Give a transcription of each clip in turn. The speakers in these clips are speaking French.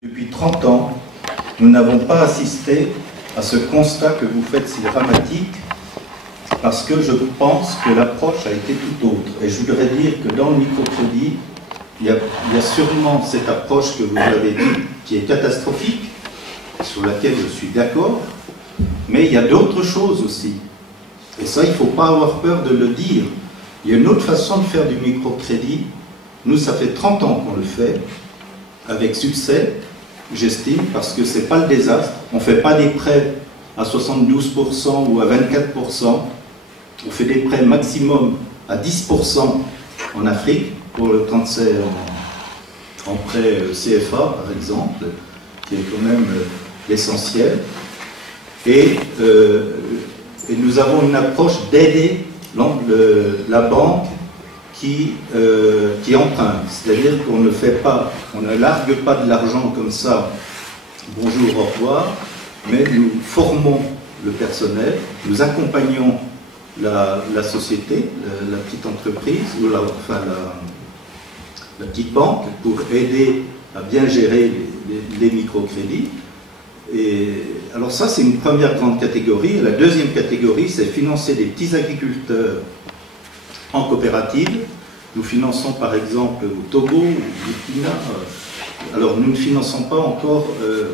Depuis 30 ans, nous n'avons pas assisté à ce constat que vous faites si dramatique, parce que je pense que l'approche a été tout autre. Et je voudrais dire que dans le microcrédit, il y a sûrement cette approche que vous avez dit, qui est catastrophique, sur laquelle je suis d'accord, mais il y a d'autres choses aussi. Et ça, il ne faut pas avoir peur de le dire. Il y a une autre façon de faire du microcrédit. Nous, ça fait 30 ans qu'on le fait, avec succès, j'estime, parce que ce n'est pas le désastre. On ne fait pas des prêts à 72% ou à 24%. On fait des prêts maximum à 10% en Afrique, pour le cancer en prêt CFA, par exemple, qui est quand même l'essentiel. Et nous avons une approche d'aider la banque qui emprunte. C'est-à-dire qu'on ne fait pas, on ne largue pas de l'argent comme ça, bonjour, au revoir, mais nous formons le personnel, nous accompagnons la société, la petite entreprise, ou la petite banque, pour aider à bien gérer les microcrédits. Et alors ça, c'est une première grande catégorie. Et la deuxième catégorie, c'est financer des petits agriculteurs en coopérative. Nous finançons par exemple au Togo, au Burkina. Alors nous ne finançons pas encore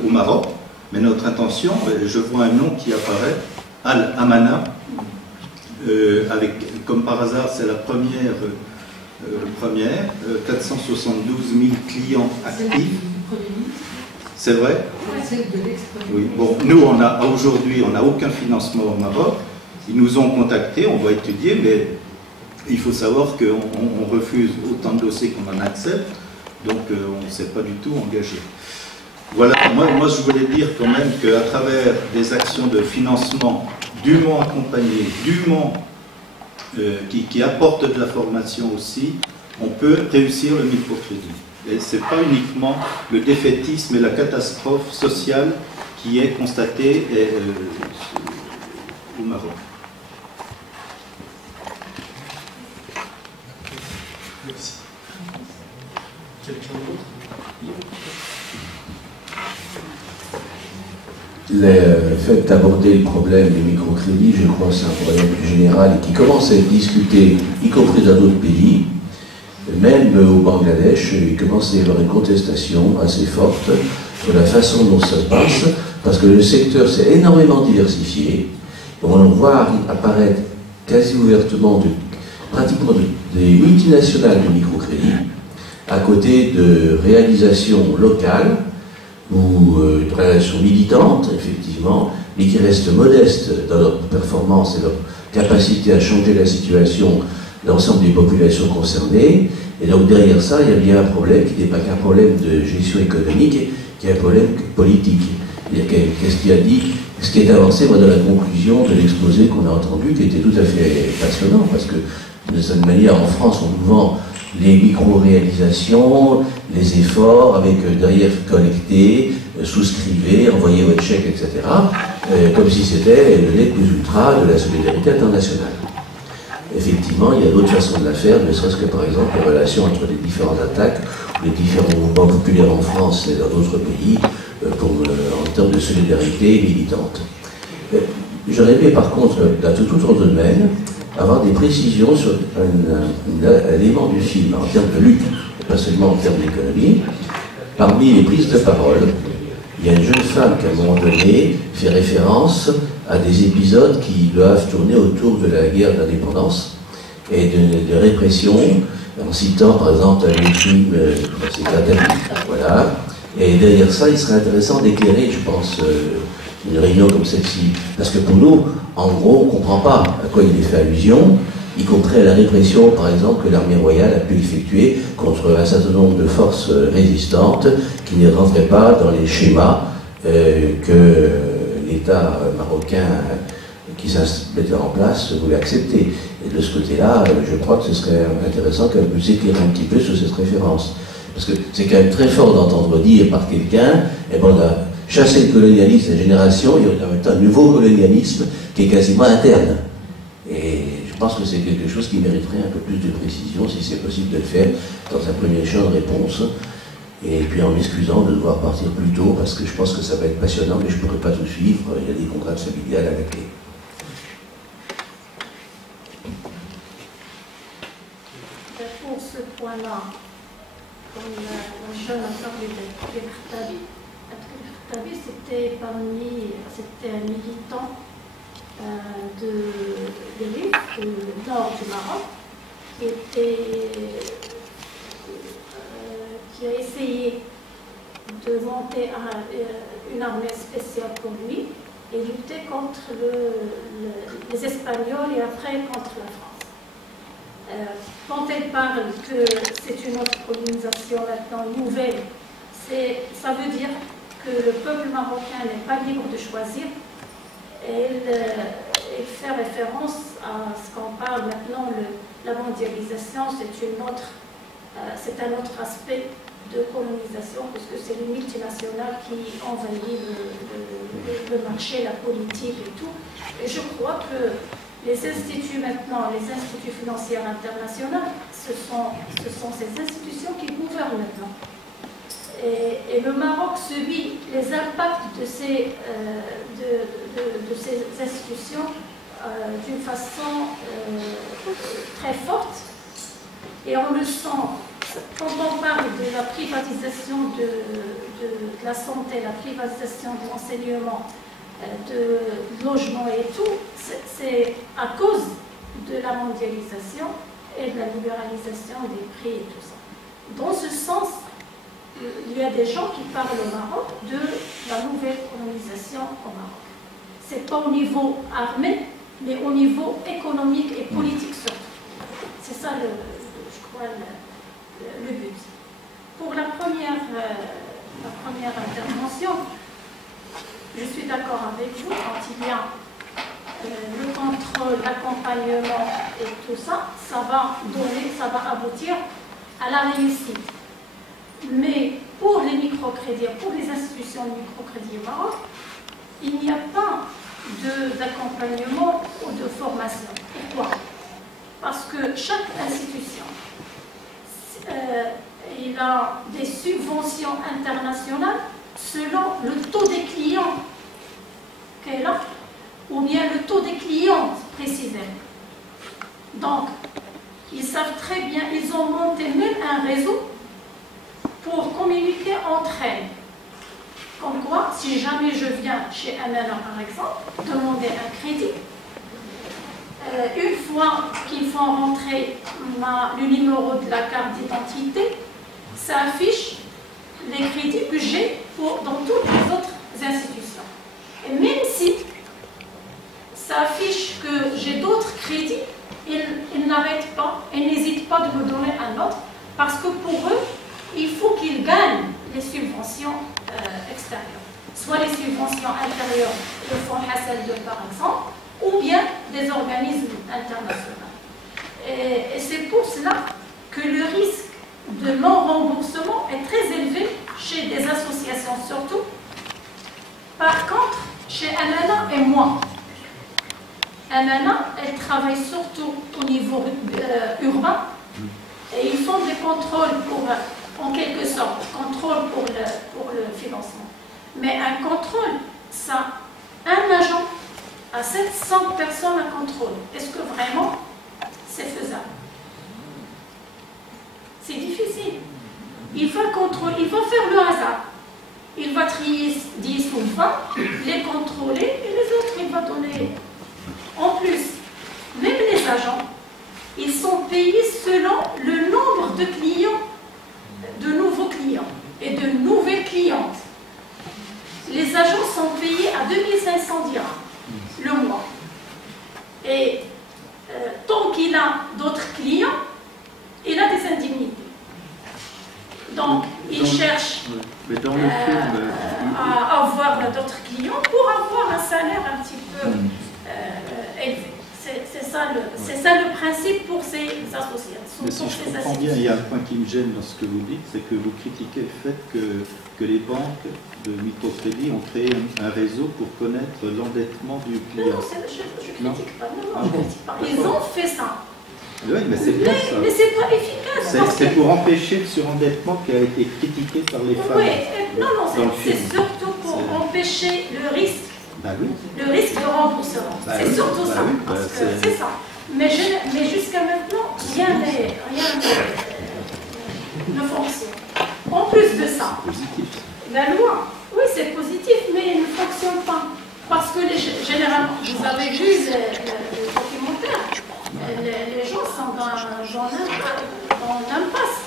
au Maroc, mais notre intention, je vois un nom qui apparaît, Al-Amana, comme par hasard, c'est la première, 472 000 clients actifs. C'est vrai? Oui. Bon, nous, aujourd'hui, on n'a aucun financement au Maroc. Ils nous ont contactés, on va étudier, mais il faut savoir qu'on refuse autant de dossiers qu'on en accepte, donc on ne s'est pas du tout engagé. Voilà, moi je voulais dire quand même qu'à travers des actions de financement dûment accompagnées, dûment qui apportent de la formation aussi, on peut réussir le microcrédit. Et ce n'est pas uniquement le défaitisme et la catastrophe sociale qui est constatée au Maroc. Merci. Quelqu'un d'autre? Le fait d'aborder le problème du microcrédit, je crois que c'est un problème plus général et qui commence à être discuté, y compris dans d'autres pays. Même au Bangladesh, il commence à y avoir une contestation assez forte sur la façon dont ça se passe, parce que le secteur s'est énormément diversifié. On voit apparaître quasi ouvertement, pratiquement des multinationales du microcrédit, à côté de réalisations locales, ou de réalisations militantes, effectivement, mais qui restent modestes dans leur performance et leur capacité à changer la situation de l'ensemble des populations concernées. Et donc derrière ça, il y a bien un problème qui n'est pas qu'un problème de gestion économique, qui est un problème politique. Qu'est-ce qu'il a dit? Ce qui est avancé, moi, dans la conclusion de l'exposé qu'on a entendu, qui était tout à fait passionnant, parce que de cette manière, en France, on nous vend les micro-réalisations, les efforts, avec derrière collecter, souscrivez, envoyez votre chèque, etc., comme si c'était le nec plus ultra de la solidarité internationale. Effectivement, il y a d'autres façons de la faire, ne serait-ce que par exemple les relations entre les différentes attaques, les différents mouvements populaires en France et dans d'autres pays, en termes de solidarité militante. J'aurais aimé par contre, dans tout autre domaine, avoir des précisions sur un élément du film, en termes de lutte, et pas seulement en termes d'économie. Parmi les prises de parole, il y a une jeune femme qui, à un moment donné, fait référence à des épisodes qui doivent tourner autour de la guerre d'indépendance et de répression, en citant par exemple un film, c'est Kadhafi, voilà. Et derrière ça, il serait intéressant d'éclairer, je pense, une réunion comme celle-ci. Parce que pour nous, en gros, on ne comprend pas à quoi il est fait allusion, y compris à la répression, par exemple, que l'armée royale a pu effectuer contre un certain nombre de forces résistantes qui ne rentraient pas dans les schémas que l'État marocain qui se mettait en place voulait accepter. Et de ce côté-là, je crois que ce serait intéressant qu'elle puisse éclairer un petit peu sur cette référence. Parce que c'est quand même très fort d'entendre dire par quelqu'un, eh ben, on a chassé le colonialisme des générations, il y a en même temps un nouveau colonialisme qui est quasiment interne. Et je pense que c'est quelque chose qui mériterait un peu plus de précision, si c'est possible de le faire, dans un premier champ de réponse. Et puis en m'excusant de devoir partir plus tôt, parce que je pense que ça va être passionnant, mais je ne pourrai pas tout suivre, il y a des contrats familiales à la clé. Pour ce point-là, comme la jeune a parlé de Khattabi, Khattabi c'était un militant de l'élite du nord du Maroc qui a essayé de monter une armée spéciale pour lui et lutter contre les Espagnols et après contre la France. Quand elle parle que c'est une autre colonisation maintenant nouvelle, ça veut dire que le peuple marocain n'est pas libre de choisir. Elle fait référence à ce qu'on parle maintenant, la mondialisation, c'est un autre aspect de colonisation, puisque c'est les multinationales qui envahissent le marché, la politique et tout. Et je crois que les instituts maintenant, les instituts financiers internationaux, ce sont ces institutions qui gouvernent maintenant. Et le Maroc subit les impacts de ces institutions d'une façon très forte. Et on le sent, quand on parle de la privatisation de la santé, la privatisation de l'enseignement, de logement et tout, c'est à cause de la mondialisation et de la libéralisation des prix et tout ça. Dans ce sens, il y a des gens qui parlent au Maroc de la nouvelle colonisation au Maroc. Ce n'est pas au niveau armé, mais au niveau économique et politique surtout. C'est ça, je crois, le but. Pour la première intervention, je suis d'accord avec vous, quand il y a le contrôle, l'accompagnement et tout ça, ça va aboutir à la réussite. Mais pour les microcrédits, pour les institutions de microcrédit au Maroc, il n'y a pas d'accompagnement ou de formation. Pourquoi? Parce que chaque institution, il a des subventions internationales selon le taux des clients qu'elle a, ou bien le taux des clients précisément. Donc, ils savent très bien, ils ont monté même un réseau pour communiquer entre elles. Comme quoi, si jamais je viens chez Amana, par exemple, demander un crédit, une fois qu'ils font rentrer le numéro de la carte d'identité, ça affiche les crédits que j'ai dans toutes les autres institutions. Et même si ça affiche que j'ai d'autres crédits, ils n'arrêtent pas et n'hésitent pas de me donner un autre, parce que pour eux, il faut qu'ils gagnent les subventions extérieures. Soit les subventions intérieures, le fonds Hassel II par exemple, ou bien des organismes internationaux. Et c'est pour cela que le risque de non-remboursement est très élevé chez des associations surtout. Par contre, chez Amana et moi, Amana, elle travaille surtout au niveau urbain et ils font des contrôles en quelque sorte, contrôle pour le financement. Mais un contrôle, ça, un agent à 700 personnes à contrôle. Est-ce que vraiment c'est faisable? C'est difficile. Il va contrôler, il va faire le hasard. Il va trier 10 ou 20, les contrôler et les autres, il va donner. En plus, même les agents, ils sont payés selon le nombre de clients, de nouveaux clients et de nouvelles clientes. Les agents sont payés à 2500 dirhams le mois. Et tant qu'il a d'autres clients, il a des indemnités. Donc, il cherche à avoir d'autres clients pour avoir un salaire un petit peu élevé. C'est ça le principe pour ces associations. Mais si je comprends bien, il y a un point qui me gêne dans ce que vous dites, c'est que vous critiquez le fait que les banques de microcrédit ont créé un réseau pour connaître l'endettement du client. Non, je ne critique pas. Non, je critique pas. Ils ont fait ça. Oui, mais c'est bien ça. Mais c'est pas efficace. C'est pour empêcher le surendettement qui a été critiqué par les femmes. Oui, non, c'est surtout pour empêcher le risque. Bah oui. Le risque de remboursement. Bah c'est oui. surtout Bah ça. oui, Parce bah que c'est ça. Mais jusqu'à maintenant, rien ne fonctionne. En plus de ça, Positif. la loi, oui, c'est positif, mais elle ne fonctionne pas. Parce que généralement, vous avez vu le documentaire, les gens sont dans l'impasse.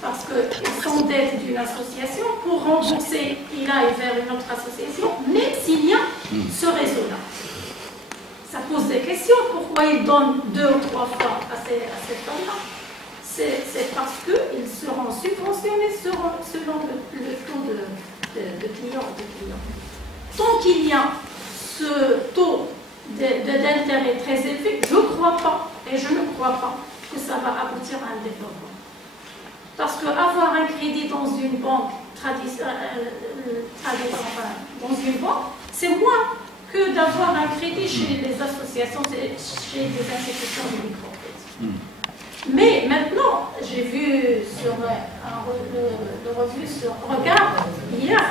Parce qu'ils s'endettent d'une association pour rembourser, il aille vers une autre association, même s'il y a ce réseau-là. Ça pose des questions. Pourquoi ils donnent 2 ou 3 fois à cette femme-là? C'est parce qu'ils seront subventionnés selon le taux de clients. Tant qu'il y a ce taux d'intérêt très élevé, je ne crois pas, et je ne crois pas que ça va aboutir à un développement. Parce qu'avoir un crédit dans une banque c'est moins que d'avoir un crédit chez les associations, chez les institutions de microcrédit. Mais maintenant, j'ai vu sur le revue sur Regard hier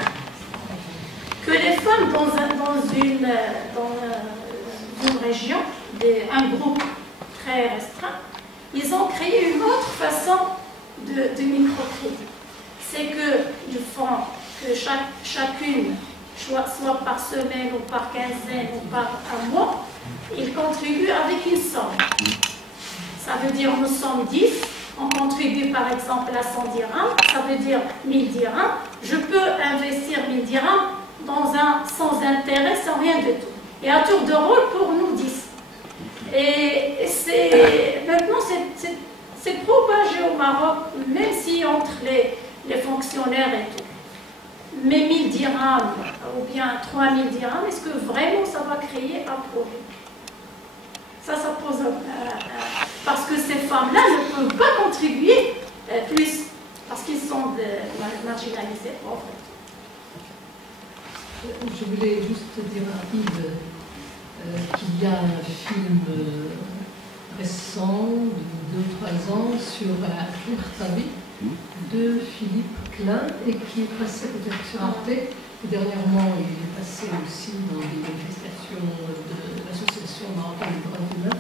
que les femmes dans une région, un groupe très restreint, ils ont créé une autre façon de microcrédit. C'est qu'ils font que chacune, soit par semaine ou par quinzaine ou par un mois, ils contribuent avec une somme. Ça veut dire nous sommes 10, on contribue par exemple à 100 dirhams, ça veut dire 1000 dirhams. Je peux investir 1000 dirhams sans intérêt, sans rien du tout. Et à tour de rôle pour nous 10. Et maintenant c'est propagé au Maroc, même si entre les fonctionnaires et tout. Mais 1000 dirhams ou bien 3000 dirhams, est-ce que vraiment ça va créer un problème? Ça pose parce que ces femmes-là ne peuvent pas contribuer plus, parce qu'ils sont marginalisés, pauvres. Je voulais juste dire à Yves qu'il y a un film récent, de 2 ou 3 ans, sur Irtabi de Philippe Klein, et qui est passé peut-être sur Arte. Et dernièrement, il est passé aussi dans des manifestations de l'association marocaine des droits humains.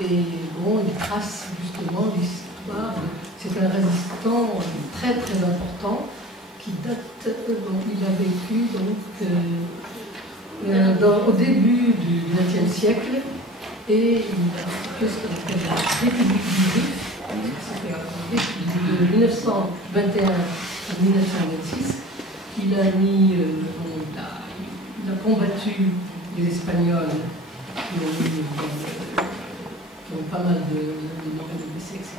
Et bon, il trace justement l'histoire. C'est un résistant très très important qui date, il a vécu au début du XXe siècle, et il a fait ce qu'on appelle la République du Rif. De 1921 à 1926, il a combattu les Espagnols qui ont pas mal de morts et blessés, etc.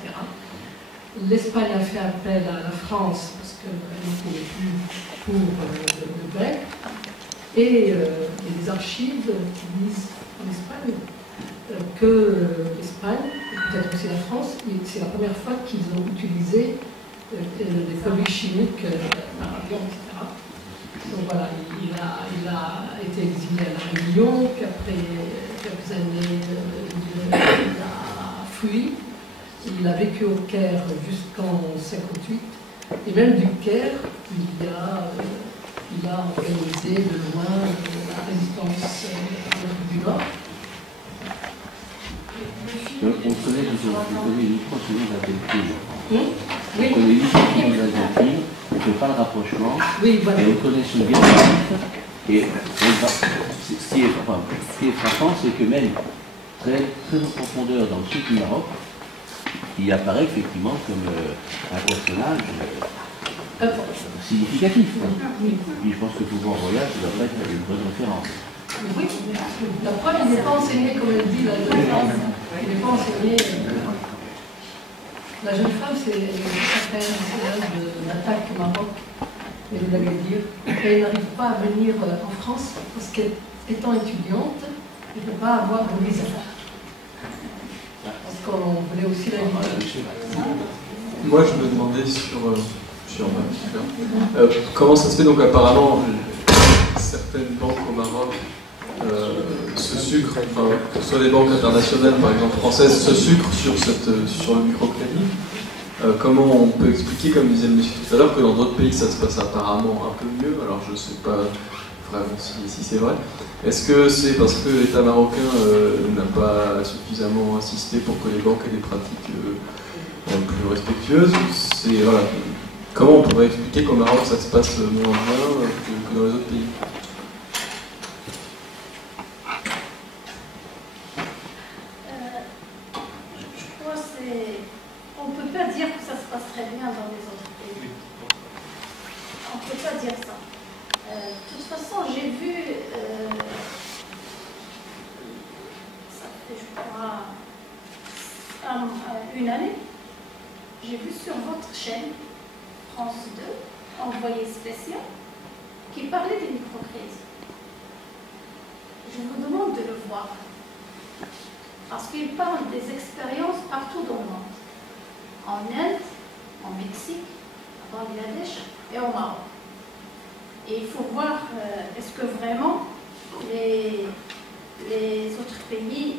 L'Espagne a fait appel à la France parce qu'elle ne pouvait plus pour le grec. Et les archives disent en Espagne que l'Espagne, et peut-être aussi la France, c'est la première fois qu'ils ont utilisé des produits chimiques dans l'avion, etc. Donc voilà, il a été exilé à La Réunion, puis après quelques années, il a fui. Il a vécu au Caire jusqu'en 1958, et même du Caire, il a organisé de loin la résistance du Nord. On connaît l'histoire de l'Argentine. Oui. On connaît l'histoire de l'Argentine, on ne fait pas le rapprochement, oui, voilà. Et on connaît ce bien. Et ce qui est frappant, c'est que même très, très en profondeur dans le sud du Maroc, il apparaît effectivement comme un personnage significatif. Et je pense que tout bon voyage doit être une bonne référence. Oui, la preuve, il n'est pas enseigné, comme elle dit, la jeune femme. Il n'est pas enseigné. La jeune femme, c'est l'âge de l'attaque au Maroc et de l'Agadir. Elle n'arrive pas à venir en France parce qu'étant étudiante, elle ne peut pas avoir de visa. Parce qu'on voulait aussi la vie. Moi, je me demandais comment ça se fait. Donc, apparemment, certaines banques au Maroc se sucrent, enfin, que ce soit des banques internationales, par exemple françaises, se sucrent sur le microcrédit. comment on peut expliquer, comme disait le monsieur tout à l'heure, que dans d'autres pays ça se passe apparemment un peu mieux? Alors je ne sais pas vraiment si c'est vrai. Est-ce que c'est parce que l'État marocain n'a pas suffisamment insisté pour que les banques aient des pratiques plus respectueuses? Voilà. Comment on pourrait expliquer qu'au Maroc ça se passe moins bien que dans les autres pays? Je crois que on ne peut pas dire que ça se passe très bien dans les autres pays. On ne peut pas dire ça. De toute façon, j'ai vu, ça fait je crois une année, j'ai vu sur votre chaîne, France 2, envoyé spécial, qui parlait des microcrédits. Je vous demande de le voir, parce qu'il parle des expériences partout dans le monde, en Inde, en Mexique, à Bangladesh et au Maroc. Et il faut voir, est-ce que vraiment les autres pays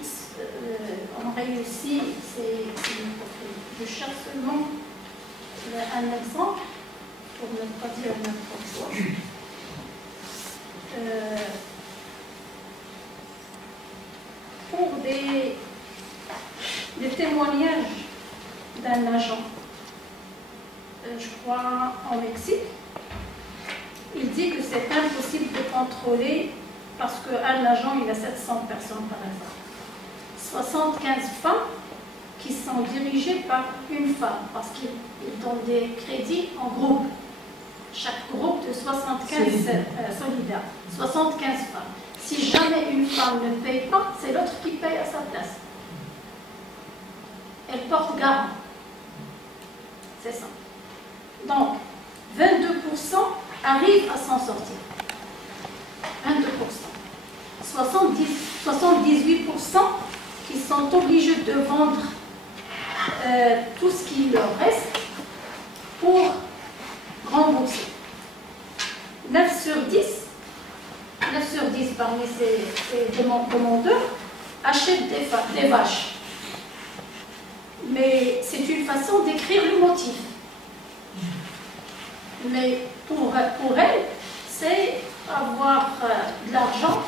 ont réussi ces microcrédits. Je cherche seulement un exemple, pour ne pas dire n'importe quoi. Pour des témoignages d'un agent, je crois en Mexique, il dit que c'est impossible de contrôler parce qu'un agent, il a 700 personnes par exemple. 75 femmes qui sont dirigées par une femme parce qu'ils donnent des crédits en groupe. Chaque groupe de 75 solidaires, 75 femmes. Si jamais une femme ne paye pas, c'est l'autre qui paye à sa place. Elle porte garant. C'est ça. Donc, 22% arrivent à s'en sortir. 22%. 78% qui sont obligés de vendre tout ce qui leur reste pour rembourser. 9 sur 10 parmi ces demandeurs achètent des vaches. Mais c'est une façon d'écrire le motif. Mais pour elle, c'est avoir de l'argent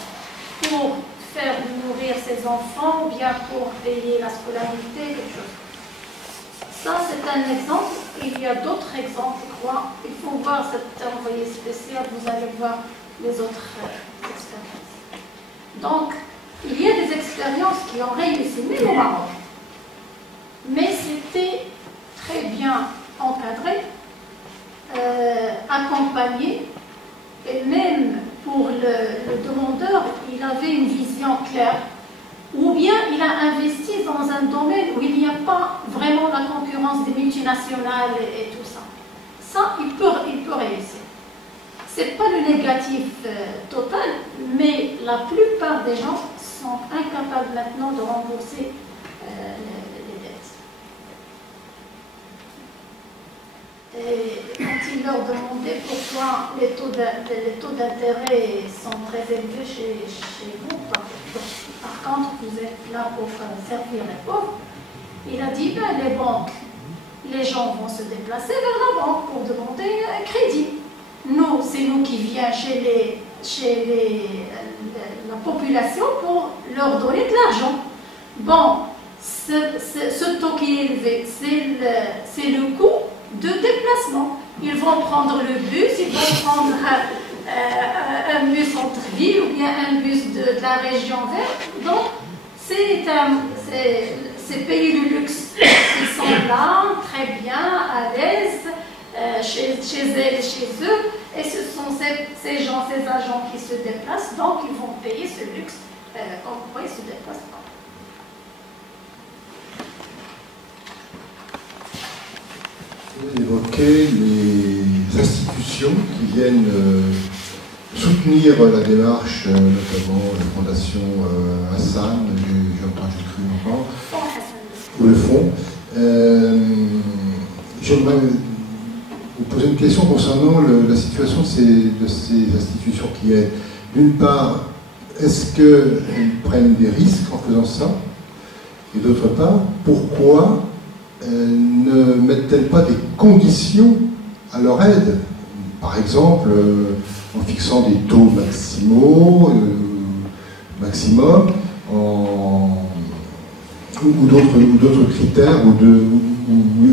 pour faire nourrir ses enfants ou bien pour payer la scolarité, quelque chose. Ça, c'est un exemple. Il y a d'autres exemples, je crois. Il faut voir cet envoyé spécial, vous allez voir les autres expériences. Donc, il y a des expériences qui ont réussi, même au Maroc. Mais c'était très bien encadré, accompagné, et même pour le demandeur, il avait une vision claire, ou bien il a investi dans un domaine où il n'y a pas vraiment la concurrence des multinationales et tout ça. Ça, il peut réussir. Ce n'est pas le négatif total, mais la plupart des gens sont incapables maintenant de rembourser les dettes. Et quand il leur demandait pourquoi les taux d'intérêt sont très élevés chez vous, par contre vous êtes là pour servir les pauvres, il a dit ben, les banques, les gens vont se déplacer vers la banque pour demander un crédit. Nous, c'est nous qui viens chez la population pour leur donner de l'argent. Bon, ce taux qui est élevé, c'est le coût de déplacement. Ils vont prendre le bus, ils vont prendre un bus entre-ville ou bien un bus de la région verte. Donc, c'est payer le luxe. Ils sont là, très bien, à l'aise, chez elles et chez eux. Et ce sont ces agents qui se déplacent, donc ils vont payer ce luxe. Comme vous voyez, ils se déplacent pas. Vous évoquez les institutions qui viennent soutenir la démarche, notamment la Fondation Hassan, j'ai cru entendre, ou le fonds. J'aimerais vous poser une question concernant la situation de ces institutions qui aident. D'une part, est-ce qu'elles prennent des risques en faisant ça? Et d'autre part, pourquoi ne mettent-elles pas des conditions à leur aide? Par exemple, en fixant des taux maximum, ou d'autres critères, ou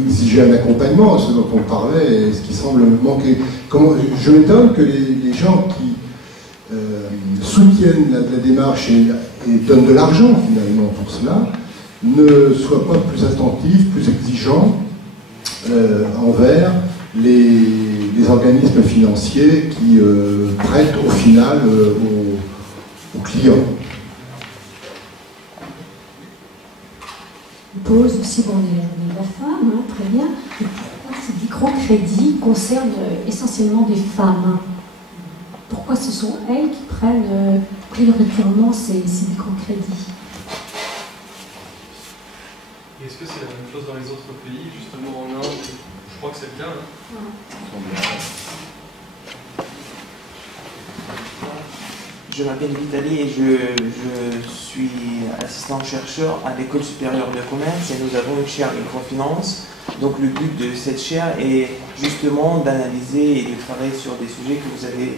exiger un accompagnement, ce dont on parlait, et ce qui semble manquer. Je m'étonne que les gens qui soutiennent la démarche et donnent de l'argent finalement pour cela, ne soient pas plus attentifs, plus exigeants envers les organismes financiers qui prêtent au final aux clients. Pose aussi pour la femme, hein, très bien. Et pourquoi ces microcrédits concernent essentiellement des femmes? Pourquoi ce sont elles qui prennent prioritairement ces microcrédits? Est-ce que c'est la même chose dans les autres pays? Justement en Inde, je crois que c'est le cas. Je m'appelle Vitali et je suis assistant-chercheur à l'École supérieure de commerce et nous avons une chaire microfinance. Donc le but de cette chaire est justement d'analyser et de travailler sur des sujets que vous avez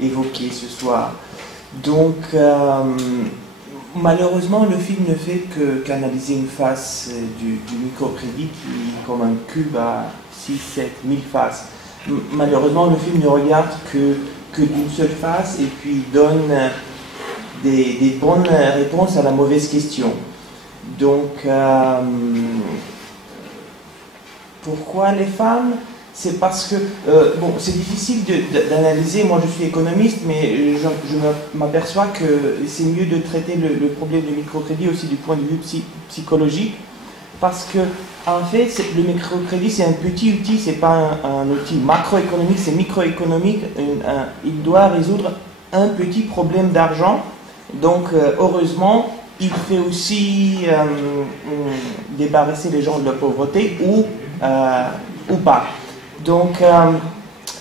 évoqués ce soir. Donc malheureusement le film ne fait qu'analyser une face du microcrédit qui comme un cube à 6, 7 000 faces. Malheureusement le film ne regarde que d'une seule face et puis donne des bonnes réponses à la mauvaise question. Donc, pourquoi les femmes? C'est parce que, bon, c'est difficile d'analyser, moi je suis économiste, mais je m'aperçois que c'est mieux de traiter le problème du microcrédit aussi du point de vue psychologique, parce que en fait, le microcrédit, c'est un petit outil, c'est pas un outil macroéconomique, c'est microéconomique. Il doit résoudre un petit problème d'argent. Donc, heureusement, il fait aussi débarrasser les gens de la pauvreté ou pas. Donc,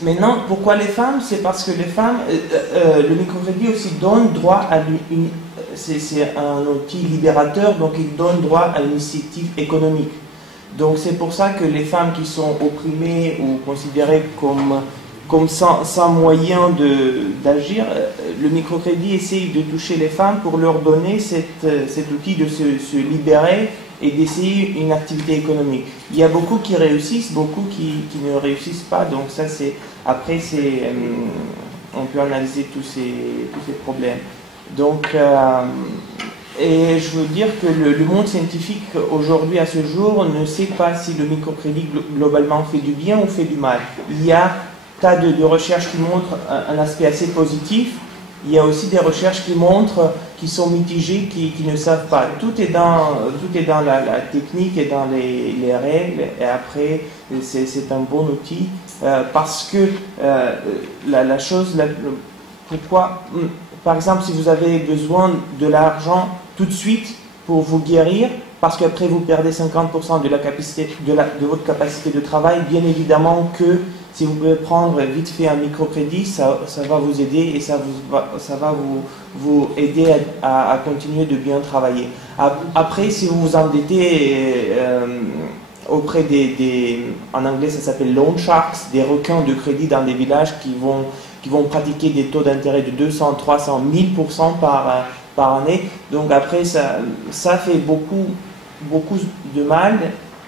maintenant, pourquoi les femmes? C'est parce que les femmes, le microcrédit aussi donne droit à c'est un outil libérateur, donc il donne droit à l'initiative économique. Donc c'est pour ça que les femmes qui sont opprimées ou considérées comme sans moyen d'agir, le microcrédit essaye de toucher les femmes pour leur donner cet outil de se libérer et d'essayer une activité économique. Il y a beaucoup qui réussissent, beaucoup qui ne réussissent pas, donc ça c'est... Après on peut analyser tous ces problèmes. Donc... Et je veux dire que le monde scientifique aujourd'hui à ce jour ne sait pas si le microcrédit globalement fait du bien ou fait du mal. Il y a tas de recherches qui montrent un aspect assez positif. Il y a aussi des recherches qui sont mitigées, qui ne savent pas. Tout est dans la technique et dans les règles. Et après, c'est un bon outil parce que la chose, pourquoi, par exemple, si vous avez besoin de l'argent tout de suite pour vous guérir, parce qu'après vous perdez 50% de votre capacité de travail, bien évidemment que si vous pouvez prendre vite fait un microcrédit, ça va vous aider et ça va vous aider à continuer de bien travailler. Après, si vous vous endettez auprès en anglais ça s'appelle loan sharks, des requins de crédit dans des villages qui vont pratiquer des taux d'intérêt de 200, 300, 1000% par année. Donc après, ça fait beaucoup de mal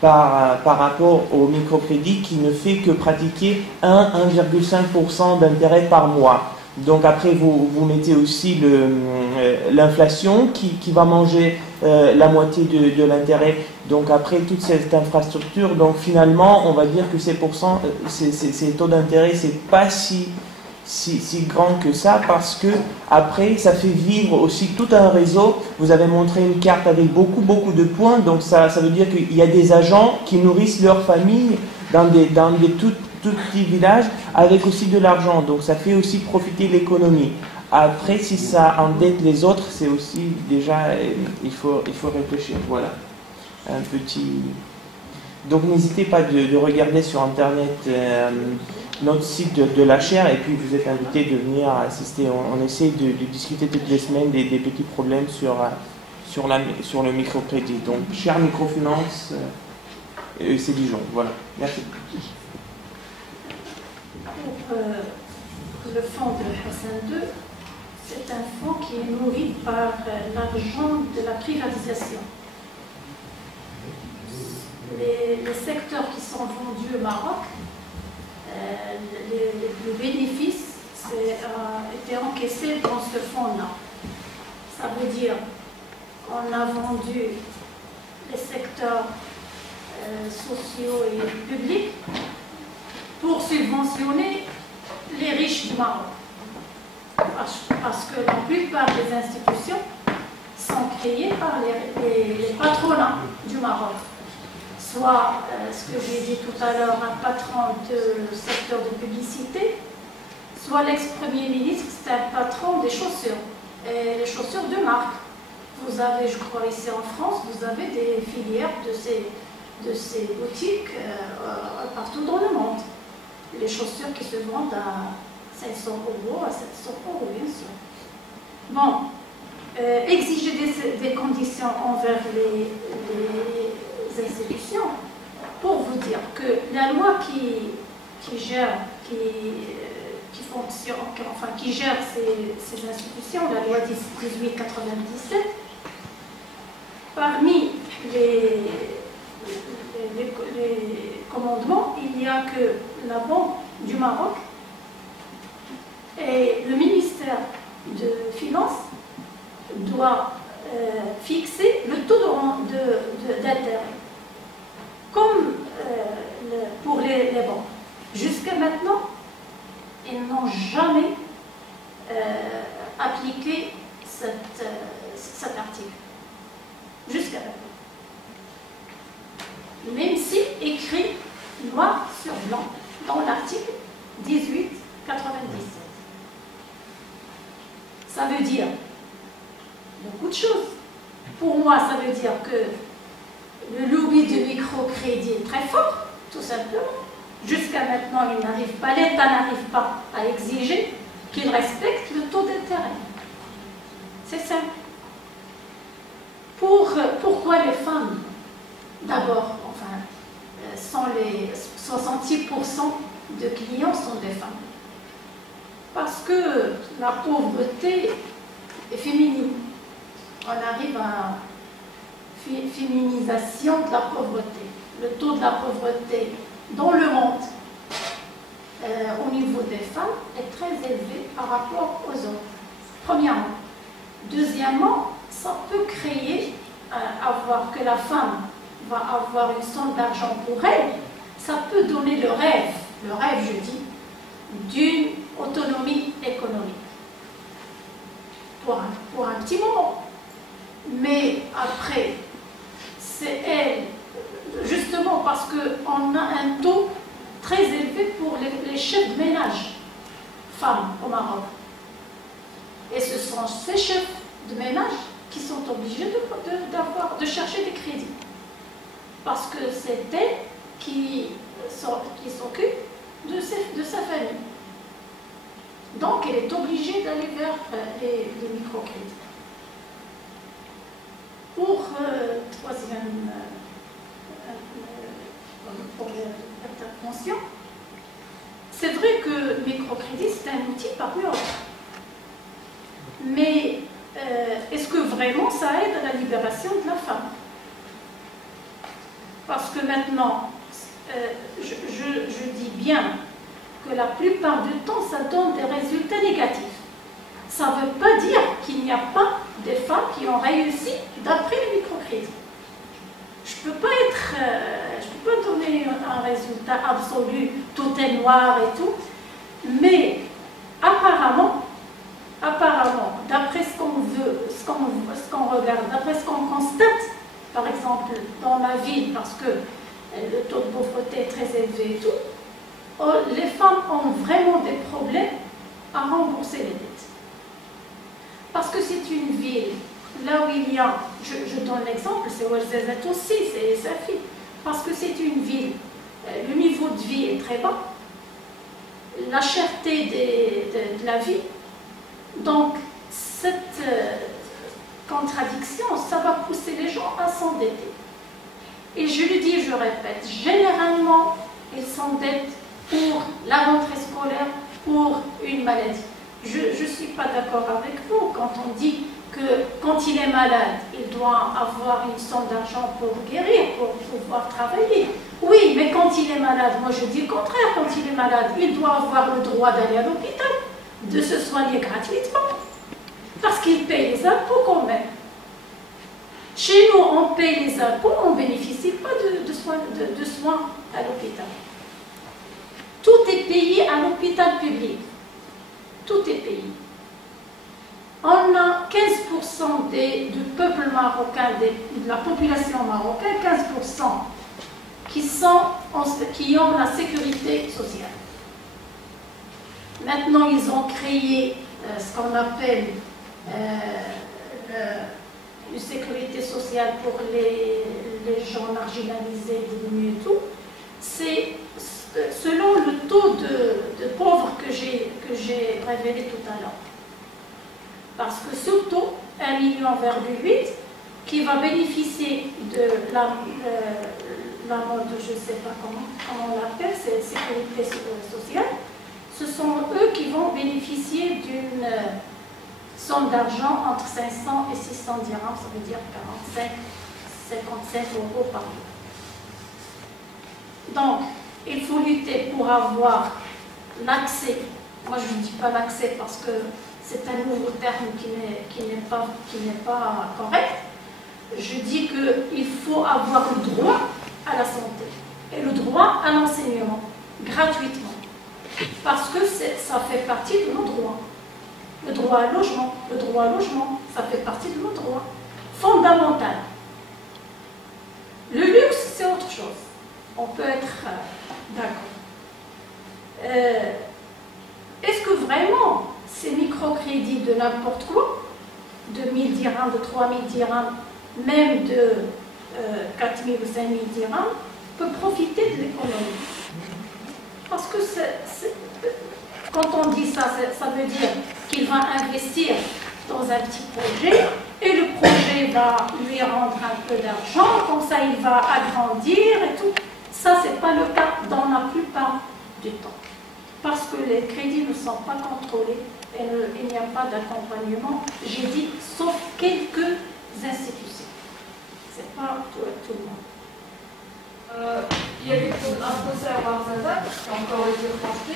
par rapport au microcrédit qui ne fait que pratiquer 1,5% d'intérêt par mois. Donc après, vous mettez aussi l'inflation qui va manger la moitié de l'intérêt. Donc après, toute cette infrastructure, donc finalement, on va dire que ces taux d'intérêt, c'est pas si grand que ça, parce que après ça fait vivre aussi tout un réseau. Vous avez montré une carte avec beaucoup de points, donc ça veut dire qu'il y a des agents qui nourrissent leur famille dans des tout petits villages avec aussi de l'argent, donc ça fait aussi profiter l'économie. Après, si ça endette les autres, c'est aussi déjà, il faut réfléchir. Voilà, un petit... Donc n'hésitez pas de regarder sur internet notre site de la chaire, et puis vous êtes invité de venir assister. On essaie de discuter toutes les semaines des petits problèmes sur le microcrédit. Donc chaire microfinance. c'est Dijon. Voilà. Merci. Pour le fonds de Hassan II, c'est un fonds qui est nourri par l'argent de la privatisation. Les secteurs qui sont vendus au Maroc, le bénéfice était encaissé dans ce fonds-là. Ça veut dire qu'on a vendu les secteurs sociaux et publics pour subventionner les riches du Maroc. Parce que la plupart des institutions sont créées par les patronats du Maroc. Soit, ce que j'ai dit tout à l'heure, un patron du secteur de publicité, soit l'ex-premier ministre, c'est un patron des chaussures, et les chaussures de marque. Vous avez, je crois, ici en France, vous avez des filières de ces boutiques partout dans le monde. Les chaussures qui se vendent à 500 €, à 700 €, bien sûr. Bon, exiger des conditions envers les institutions, pour vous dire que la loi qui gère, qui fonctionne, enfin qui gère ces institutions, la loi 1897, parmi les commandements, il n'y a que la Banque du Maroc et le ministère de Finances doit fixer le taux d'intérêt, comme pour les banques. Jusqu'à maintenant, ils n'ont jamais appliqué cet article. Jusqu'à maintenant. Même si écrit noir sur blanc dans l'article 1897. Ça veut dire beaucoup de choses. Pour moi, ça veut dire que le lobby du microcrédit est très fort, tout simplement. Jusqu'à maintenant, l'État n'arrive pas à exiger qu'il respecte le taux d'intérêt. C'est simple. Pourquoi les femmes, d'abord, enfin, sont les 66% de clients sont des femmes? Parce que la pauvreté est féminine. On arrive à une féminisation de la pauvreté. Le taux de la pauvreté dans le monde, au niveau des femmes, est très élevé par rapport aux hommes. Premièrement. Deuxièmement, ça peut créer, que la femme va avoir une somme d'argent pour elle, ça peut donner le rêve je dis, d'une autonomie économique. Pour un petit moment. Mais après, c'est elle, justement parce qu'on a un taux très élevé pour les chefs de ménage, femmes au Maroc. Et ce sont ces chefs de ménage qui sont obligés de chercher des crédits. Parce que c'est elle qui s'occupe de sa famille. Donc elle est obligée d'aller vers les microcrédits. Pour troisième intervention, c'est vrai que le microcrédit c'est un outil parmi d'autres. Mais est-ce que vraiment ça aide à la libération de la femme? Parce que maintenant, je dis bien que la plupart du temps, ça donne des résultats négatifs. Ça ne veut pas dire qu'il n'y a pas des femmes qui ont réussi d'après le microcrédit. Je ne peux pas donner un résultat absolu, tout est noir et tout, mais apparemment, d'après ce qu'on regarde, d'après ce qu'on constate, par exemple dans ma ville, parce que le taux de pauvreté est très élevé et tout, les femmes ont vraiment des problèmes à rembourser les dettes. Parce que c'est une ville, là où il y a, je donne l'exemple, c'est Ouarzazate aussi, c'est Safi, parce que c'est une ville, le niveau de vie est très bas, la cherté de la vie, donc cette contradiction, ça va pousser les gens à s'endetter. Et je le dis, je répète, généralement, ils s'endettent pour la rentrée scolaire, pour une maladie. Je ne suis pas d'accord avec vous quand on dit que quand il est malade, il doit avoir une somme d'argent pour guérir, pour pouvoir travailler. Oui, mais quand il est malade, moi je dis le contraire, quand il est malade, il doit avoir le droit d'aller à l'hôpital, de se soigner gratuitement, parce qu'il paye les impôts quand même. Chez nous, on paye les impôts, on ne bénéficie pas de soins à l'hôpital. Tout est payé à l'hôpital public. Tout est payé. On a 15% du peuple marocain, de la population marocaine, 15% qui ont la sécurité sociale. Maintenant, ils ont créé ce qu'on appelle une sécurité sociale pour les gens marginalisés, diminués et tout. C'est selon le taux de pauvres que j'ai révélé tout à l'heure. Parce que surtout, 1,8 million qui va bénéficier de la mode, je ne sais pas comment on l'appelle, c'est sécurité sociale, ce sont eux qui vont bénéficier d'une somme d'argent entre 500 et 600 dirhams, ça veut dire 55 euros par mois. Donc, il faut lutter pour avoir l'accès. Moi, je ne dis pas l'accès parce que c'est un nouveau terme qui n'est pas correct. Je dis qu'il faut avoir le droit à la santé et le droit à l'enseignement, gratuitement. Parce que ça fait partie de nos droits. Le droit à logement, ça fait partie de nos droits fondamentaux. Le luxe, c'est autre chose. On peut être d'accord. Est-ce que vraiment ces microcrédits de n'importe quoi, de 1000 dirhams, de 3000 dirhams, même de 4000 ou 5000 dirhams, peut profiter de l'économie? Parce que quand on dit ça, ça veut dire qu'il va investir dans un petit projet et le projet va lui rendre un peu d'argent, comme ça il va agrandir et tout. Ça, ce n'est pas le cas dans la plupart du temps. Parce que les crédits ne sont pas contrôlés et il n'y a pas d'accompagnement. J'ai dit, sauf quelques institutions. Ce n'est pas tout le monde. Il y a eu un procès à Ouarzazate qui a encore été reporté.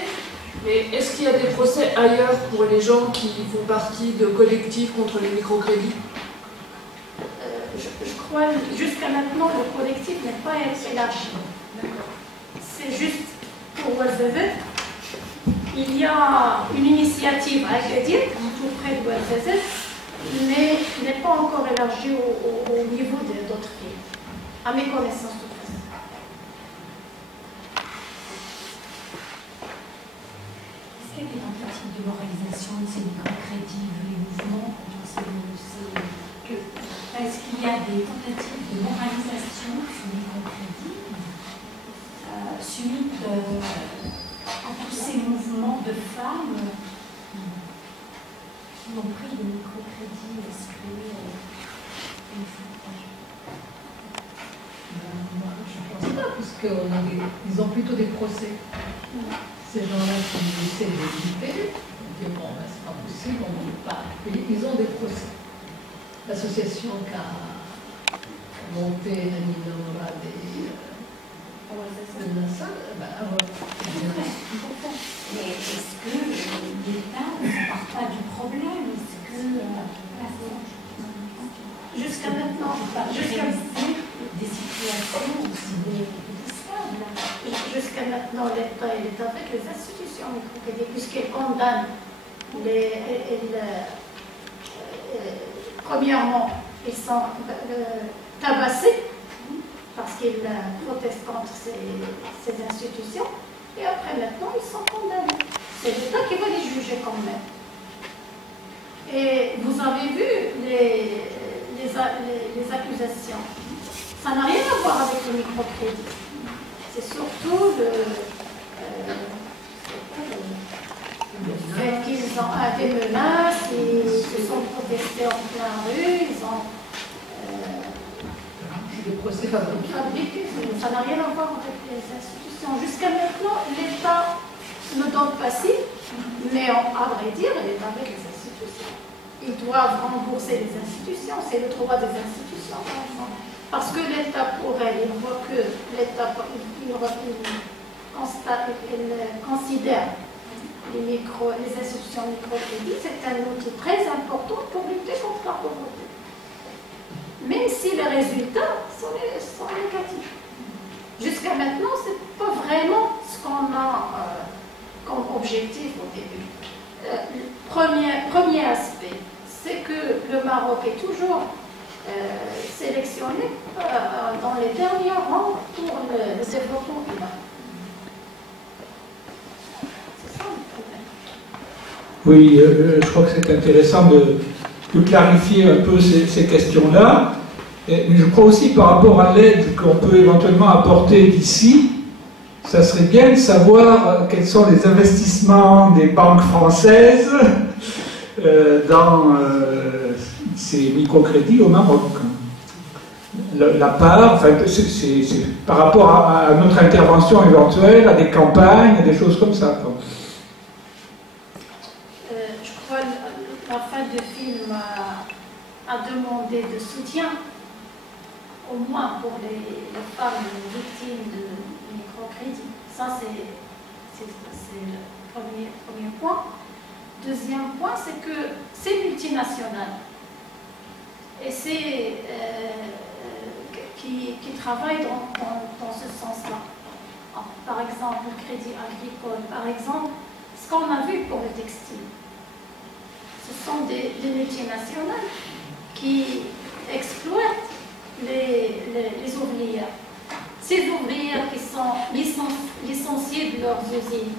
Mais est-ce qu'il y a des procès ailleurs pour les gens qui font partie de collectifs contre les microcrédits? Je crois jusqu'à maintenant, le collectif n'est pas élargi. C'est juste pour Ouarzazate. Il y a une initiative à Agadir, tout près de Ouarzazate, mais qui n'est pas encore élargie au niveau d'autres pays, à mes connaissances. Est-ce qu'il y a des tentatives de moralisation de ces microcrédits, les mouvements est-ce qu'il y a des tentatives de moralisation de ces microcrédits suite à tous ces mouvements de femmes qui ont pris des microcrédits? Est-ce que je ne pense pas, puisqu'ils ont plutôt des procès. Ces gens-là qui essaient de lutter, ils disent bon, ben, c'est pas possible, on ne peut pas payer. Ils ont des procès. L'association qui a monté un minora de la salle, mais est-ce que l'État ne s'empare pas du problème? Est-ce que jusqu'à maintenant, des situations aussi délicates? Jusqu'à maintenant, l'État est avec les institutions microcrédit, puisqu'elles condamnent premièrement, ils sont tabassés parce qu'ils protestent contre ces institutions, et après maintenant, ils sont condamnés. C'est l'État qui va les juger quand même. Et vous avez vu les accusations. Ça n'a rien à voir avec le microcrédit. C'est surtout le fait qu'ils ont des menaces, ils se sont protestés en plein rue, ils ont des procès fabriqués. Ça n'a rien à voir avec les institutions. Jusqu'à maintenant, l'État ne donne pas si, mais à vrai dire, il est avec les institutions. Ils doivent rembourser les institutions, c'est le droit des institutions, par exemple. Parce que l'État, pour elle, il voit que l'État, il considère les institutions microcrédit, c'est un outil très important pour lutter contre la pauvreté. Même si les résultats sont négatifs. Jusqu'à maintenant, ce n'est pas vraiment ce qu'on a comme objectif au début. Premier aspect, c'est que le Maroc est toujours sélectionné dans les derniers rangs pour le développement humain. C'est ça le problème. Oui, je crois que c'est intéressant de clarifier un peu ces questions-là. Mais je crois aussi par rapport à l'aide qu'on peut éventuellement apporter d'ici, ça serait bien de savoir quels sont les investissements des banques françaises dans ces microcrédits au Maroc. La part, enfin, c'est par rapport à notre intervention éventuelle, à des campagnes, à des choses comme ça. Je crois que la fin du film a demandé de soutien, au moins pour les femmes victimes de microcrédit. Ça, c'est le premier point. Deuxième point, c'est que c'est multinational. Et c'est qui travaillent dans ce sens-là. Par exemple, le crédit agricole, par exemple, ce qu'on a vu pour le textile. Ce sont des multinationales qui exploitent les ouvrières. Ces ouvrières qui sont licenciées de leurs usines,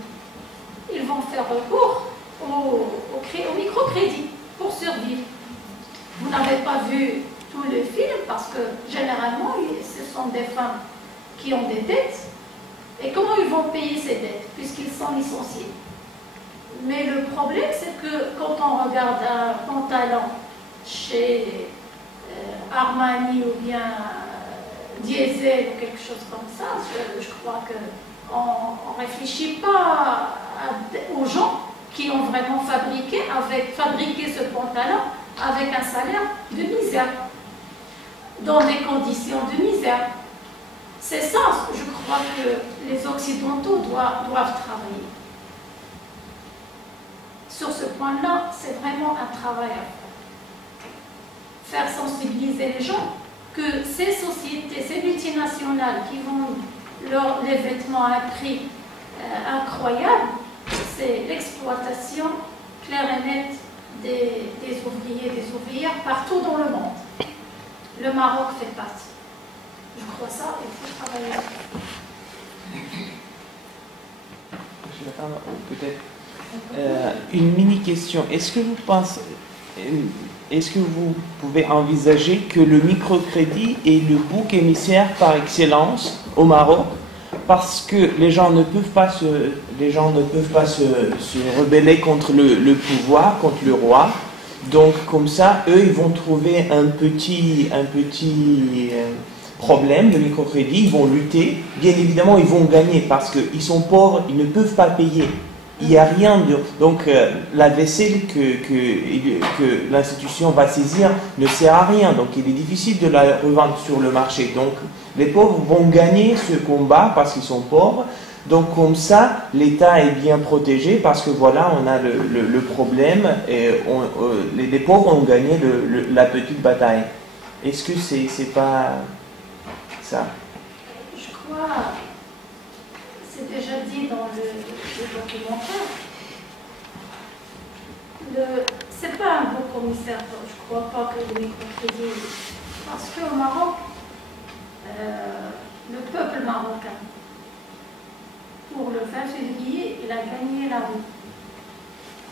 ils vont faire recours au microcrédit pour survivre. Vous n'avez pas vu tout le film parce que généralement, ce sont des femmes qui ont des dettes. Et comment ils vont payer ces dettes puisqu'ils sont licenciés? Mais le problème, c'est que quand on regarde un pantalon chez Armani ou bien Diesel ou quelque chose comme ça, je crois qu'on ne réfléchit pas aux gens qui ont vraiment fabriqué ce pantalon avec un salaire de misère, dans des conditions de misère. C'est ça, je crois que les Occidentaux doivent travailler. Sur ce point-là, c'est vraiment un travail à faire. Faire sensibiliser les gens que ces sociétés, ces multinationales qui vendent les vêtements à un prix incroyable, c'est l'exploitation claire et nette des ouvriers, des ouvrières partout dans le monde. Le Maroc fait partie. Je crois ça, il faut travailler. Peut-être une mini-question. Est-ce que vous pouvez envisager que le microcrédit est le bouc émissaire par excellence au Maroc, parce que les gens ne peuvent pas se rebeller contre le pouvoir, contre le roi. Donc comme ça, eux, ils vont trouver un petit problème de microcrédit, ils vont lutter. Bien évidemment, ils vont gagner parce qu'ils sont pauvres, ils ne peuvent pas payer. Il n'y a rien de... Donc la vaisselle que l'institution va saisir ne sert à rien. Donc il est difficile de la revendre sur le marché. Donc les pauvres vont gagner ce combat parce qu'ils sont pauvres. Donc comme ça, l'État est bien protégé parce que voilà, on a le problème et les pauvres ont gagné la petite bataille. Est-ce que c'est pas ça? Je crois, c'est déjà dit dans le documentaire, c'est pas un bon commissaire, je crois pas que le microcrédit, parce qu'au Maroc, le peuple marocain, pour le 20 février, il a gagné la rue.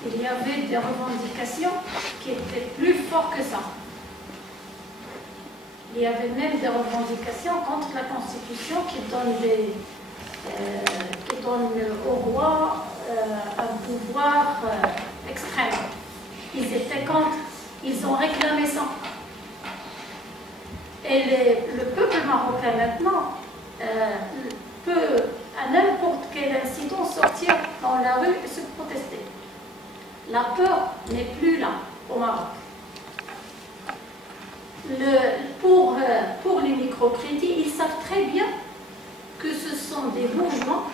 Il y avait des revendications qui étaient plus fortes que ça. Il y avait même des revendications contre la Constitution qui donne au roi un pouvoir extrême. Ils étaient contre, ils ont réclamé ça. Et le peuple marocain maintenant peut à n'importe quel incident sortir dans la rue et se protester. La peur n'est plus là au Maroc. Pour les microcrédits, ils savent très bien que ce sont des bourgeois,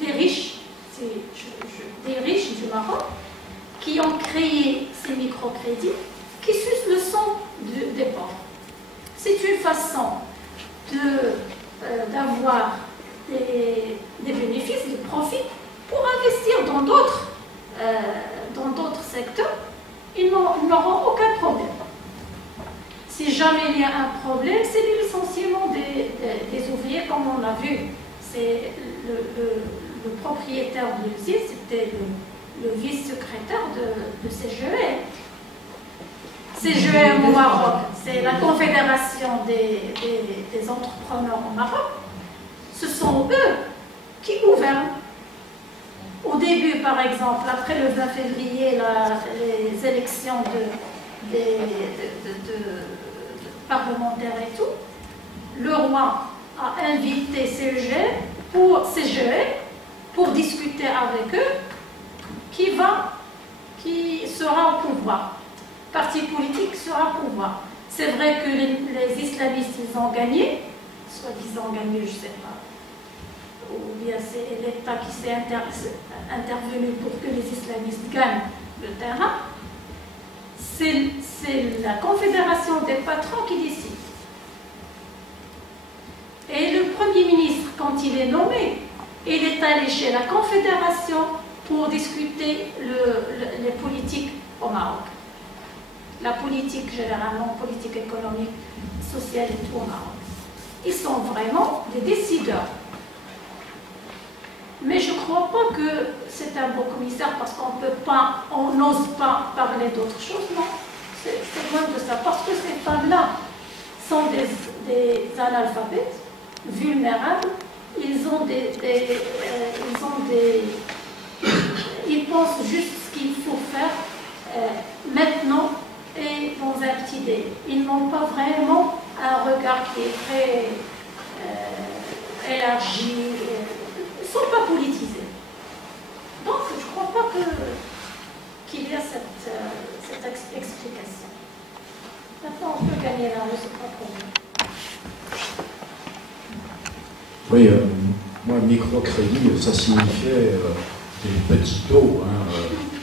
des riches du Maroc, qui ont créé ces microcrédits, qui sucent le sang des pauvres. C'est une façon d'avoir des bénéfices, des profits, pour investir dans d'autres secteurs. Ils n'auront aucun problème. Si jamais il y a un problème, c'est le licenciement des ouvriers, comme on a vu. C'est le propriétaire de l'usine, c'était le vice-secrétaire de CGE. CGE au Maroc, c'est la confédération des entrepreneurs au Maroc. Ce sont eux qui gouvernent. Au début, par exemple, après le 20 février, les élections de parlementaires et tout, le roi a invité CGE pour discuter avec eux qui sera au pouvoir. Parti politique sera au pouvoir. C'est vrai que les islamistes, ils ont gagné, soi-disant gagné, je ne sais pas, ou bien c'est l'État qui s'est intervenu pour que les islamistes gagnent le terrain. C'est la confédération des patrons qui décide. Et le Premier ministre, quand il est nommé, il est allé chez la confédération pour discuter les politiques au Maroc. La politique, généralement, politique économique, sociale et tout au Maroc. Ils sont vraiment des décideurs. Mais je ne crois pas que c'est un beau commissaire parce qu'on n'ose pas parler d'autre chose, non. C'est loin de ça. Parce que ces femmes-là sont des analphabètes, vulnérables. Ils pensent juste ce qu'il faut faire maintenant et dans un petit délai. Ils n'ont pas vraiment un regard qui est très élargi. Ils ne sont pas politisés. Donc, je ne crois pas qu'il y a cette explication. Maintenant, on peut gagner la rue, c'est pas problème. Oui, moi, microcrédit, ça signifiait des petits taux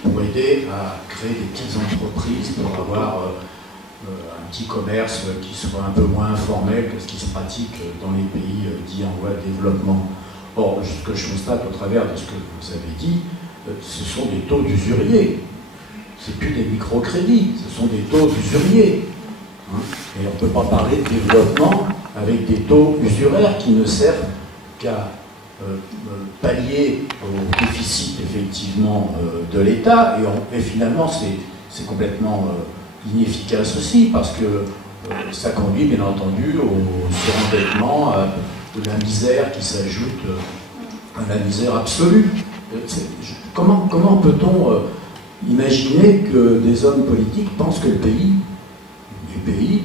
pour aider à créer des petites entreprises, pour avoir un petit commerce qui soit un peu moins informel que ce qui se pratique dans les pays dits en voie de développement. Or, ce que je constate au travers de ce que vous avez dit, ce sont des taux d'usurier. Ce n'est plus des microcrédits, ce sont des taux d'usurier. Et on ne peut pas parler de développement avec des taux usuraires qui ne servent qu'à pallier au déficit effectivement de l'État. Et finalement, c'est complètement inefficace aussi, parce que ça conduit bien entendu au surendettement, de la misère qui s'ajoute à la misère absolue. Comment peut-on imaginer que des hommes politiques pensent que les pays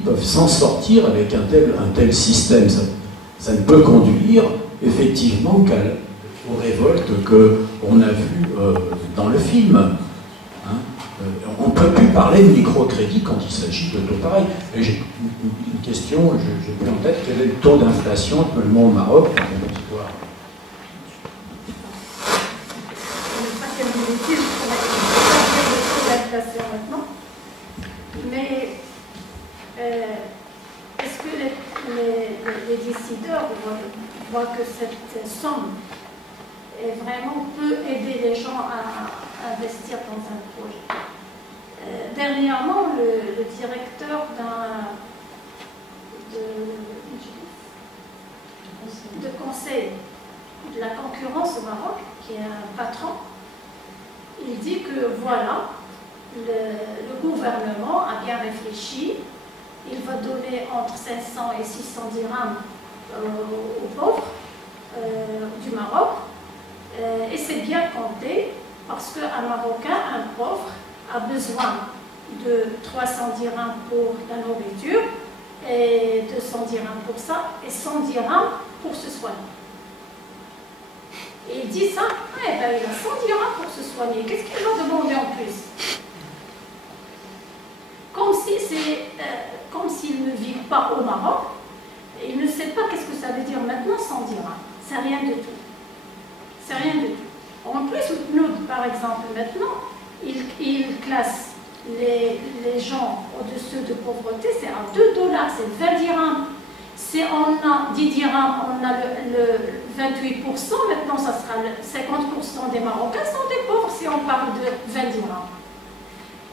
peuvent s'en sortir avec un tel système? Ça ne peut conduire effectivement qu'aux révoltes qu'on a vues dans le film. On ne peut plus parler de microcrédit quand il s'agit de taux pareils. Et j'ai une question, j'ai pris en tête, quel est le taux d'inflation actuellement au Maroc? Maintenant. Mais est-ce que les décideurs voient que cette somme peut aider les gens à investir dans un projet? Dernièrement, le directeur de conseil de la concurrence au Maroc, qui est un patron, il dit que voilà, le gouvernement a bien réfléchi, il va donner entre 500 et 600 dirhams aux pauvres du Maroc, et c'est bien compté parce qu'un Marocain, un pauvre, a besoin de 300 dirhams pour la nourriture et 200 dirhams pour ça, et 100 dirhams pour se soigner. Et il dit ça, eh ben, il a 100 dirhams pour se soigner. Qu'est-ce qu'il va demander en plus? Comme s'il ne vit pas au Maroc, et il ne sait pas qu'est-ce que ça veut dire maintenant 100 dirhams. C'est rien du tout. C'est rien du tout. En plus, nous, par exemple, maintenant, il classe les gens au-dessus de pauvreté, c'est à $2, c'est 20 dirhams. Si on a 10 dirhams, on a le 28%, maintenant ça sera le 50% des Marocains sont des pauvres si on parle de 20 dirhams.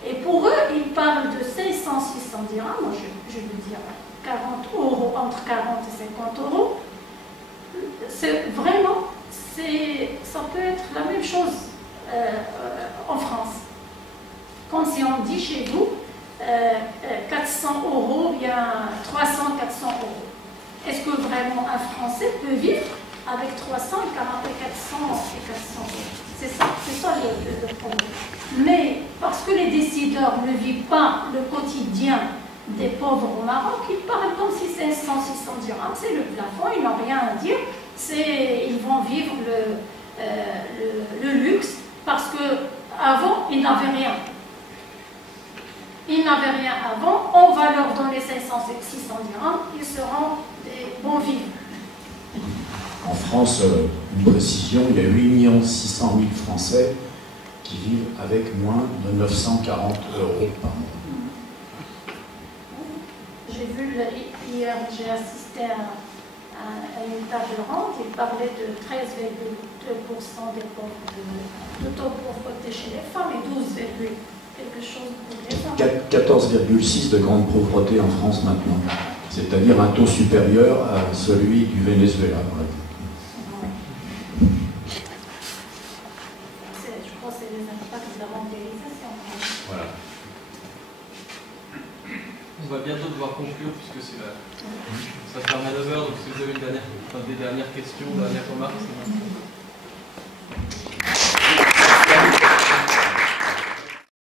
Et pour eux, ils parlent de 500-600 dirhams, moi je veux dire 40 €, entre 40 et 50 €. C'est vraiment, ça peut être la même chose en France. Comme si on dit chez vous 400 €, bien 300-400 €. Est-ce que vraiment un Français peut vivre avec 300, 40 et 400 €? C'est ça le problème. Mais parce que les décideurs ne vivent pas le quotidien des pauvres au Maroc, ils parlent comme si 500-600 dirhams, c'est le plafond, ils n'ont rien à dire. Ils vont vivre le luxe parce qu'avant, ils n'avaient rien. Ils n'avaient rien avant, on va leur donner 500-600 dirhams, ils seront des bons vivants. En France, une précision, il y a 8 600 000 Français qui vivent avec moins de 940 € par mois. J'ai vu hier, j'ai assisté à une table ronde, il parlait de 13,2% des pauvres, de taux de pauvreté chez les femmes et 12, quelque chose pour les hommes. 14,6 de grande pauvreté en France maintenant, c'est-à-dire un taux supérieur à celui du Venezuela, par exemple. Je crois que c'est les impacts de la mondialisation. Voilà. On va bientôt devoir conclure puisque ça ferme à 9 h, donc si vous avez des dernières questions, dernières remarques, c'est bon.